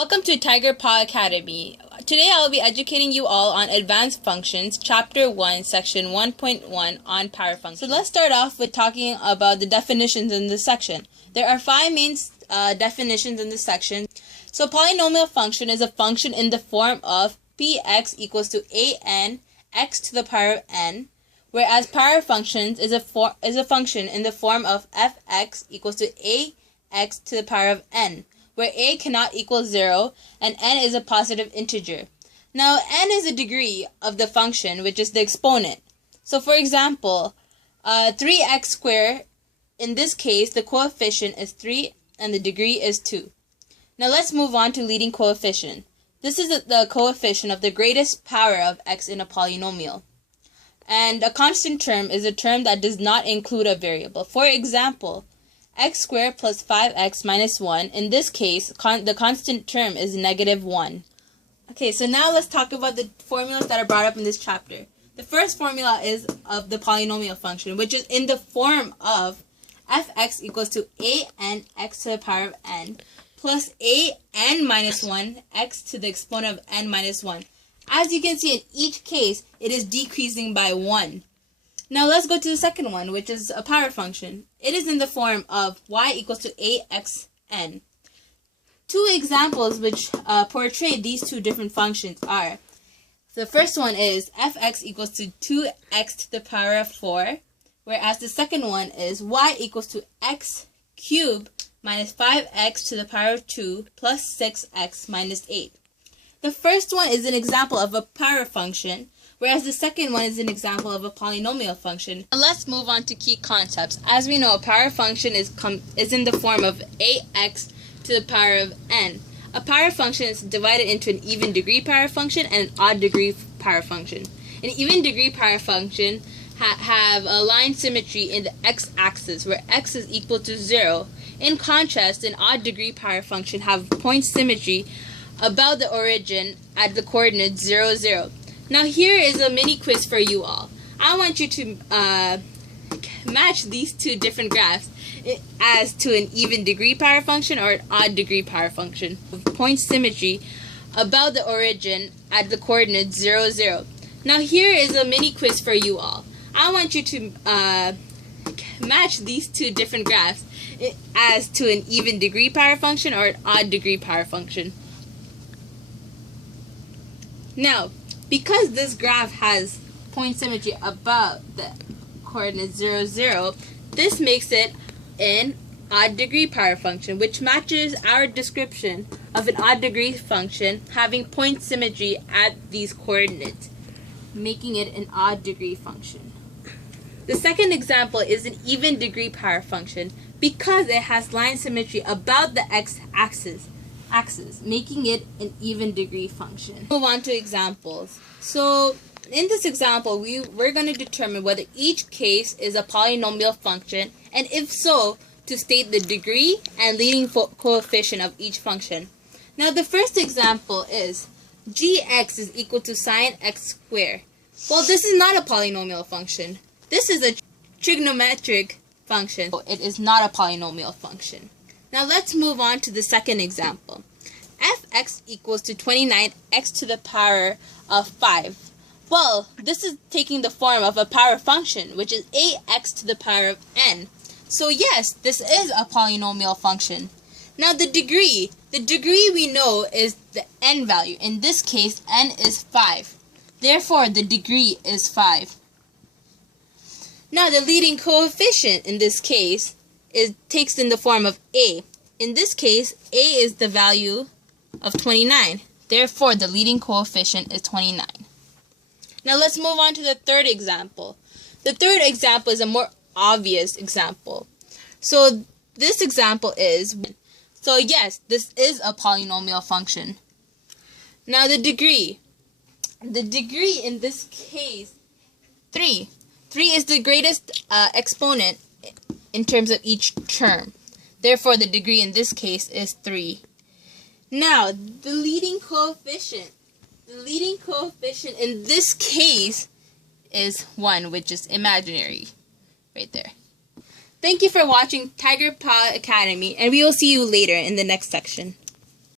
Welcome to Tiger Paw Academy. Today I will be educating you all on Advanced Functions, Chapter 1, Section 1.1 on power functions. So let's start off with talking about the definitions in this section. There are 5 main definitions in this section. So polynomial function is a function in the form of px equals to an x to the power of n, whereas power functions is a function in the form of fx equals to ax to the power of n, where a cannot equal 0 and n is a positive integer. Now, n is a degree of the function, which is the exponent. So, for example, 3x squared, in this case, the coefficient is 3 and the degree is 2. Now, let's move on to leading coefficient. This is the coefficient of the greatest power of x in a polynomial. And a constant term is a term that does not include a variable. For example, x squared plus 5x minus 1, in this case, the constant term is negative 1. Okay, so now let's talk about the formulas that are brought up in this chapter. The first formula is of the polynomial function, which is in the form of fx equals to an x to the power of n plus an minus 1 x to the exponent of n minus 1. As you can see, in each case, it is decreasing by 1. Now let's go to the second one, which is a power function. It is in the form of y equals to axn. Two examples which portray these two different functions are, the first one is fx equals to 2x to the power of 4, whereas the second one is y equals to x cubed minus 5x to the power of 2 plus 6x minus 8. The first one is an example of a power function, whereas the second one is an example of a polynomial function. Now let's move on to key concepts. As we know, a power function is in the form of ax to the power of n. A power function is divided into an even degree power function and an odd degree power function. An even degree power function have a line symmetry in the x-axis, where x is equal to 0. In contrast, an odd degree power function have point symmetry about the origin at the coordinates 0, 0. Now here is a mini quiz for you all. I want you to match these two different graphs as to an even degree power function or an odd degree power function. Point symmetry about the origin at the coordinates 0, 0. Now here is a mini quiz for you all. I want you to match these two different graphs as to an even degree power function or an odd degree power function. Now, because this graph has point symmetry about the coordinates 0, 0, this makes it an odd degree power function, which matches our description of an odd degree function having point symmetry at these coordinates, making it an odd degree function. The second example is an even degree power function because it has line symmetry about the x-axis, making it an even degree function. Move on to examples. So in this example, we're going to determine whether each case is a polynomial function, and if so, to state the degree and leading coefficient of each function. Now the first example is gx is equal to sine x squared. Well, this is not a polynomial function. This is a trigonometric function. So it is not a polynomial function. Now let's move on to the second example. fx equals to 29x to the power of 5. Well, this is taking the form of a power function, which is ax to the power of n. So yes, this is a polynomial function. Now the degree we know is the n value. In this case, n is 5. Therefore, the degree is 5. Now the leading coefficient in this case takes in the form of a. In this case, a is the value of 29. Therefore, the leading coefficient is 29. Now let's move on to the third example. The third example is a more obvious example. So this example is, so yes, this is a polynomial function. Now the degree in this case, 3. 3 is the greatest exponent in terms of each term. Therefore, the degree in this case is 3. Now, the leading coefficient in this case is 1, which is imaginary, right there. Thank you for watching Tiger Paw Academy, and we will see you later in the next section.